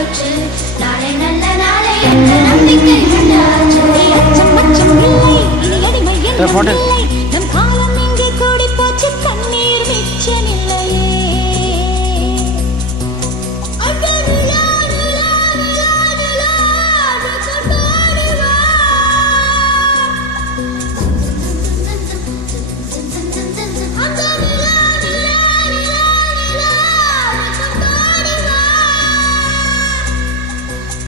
போச்சு நாளை நல்ல நாளை என்ற நம்பிக்கை உண்டாச்சு அச்சம் அச்சம் இல்லை இனி அடிமை என்றும் இல்லை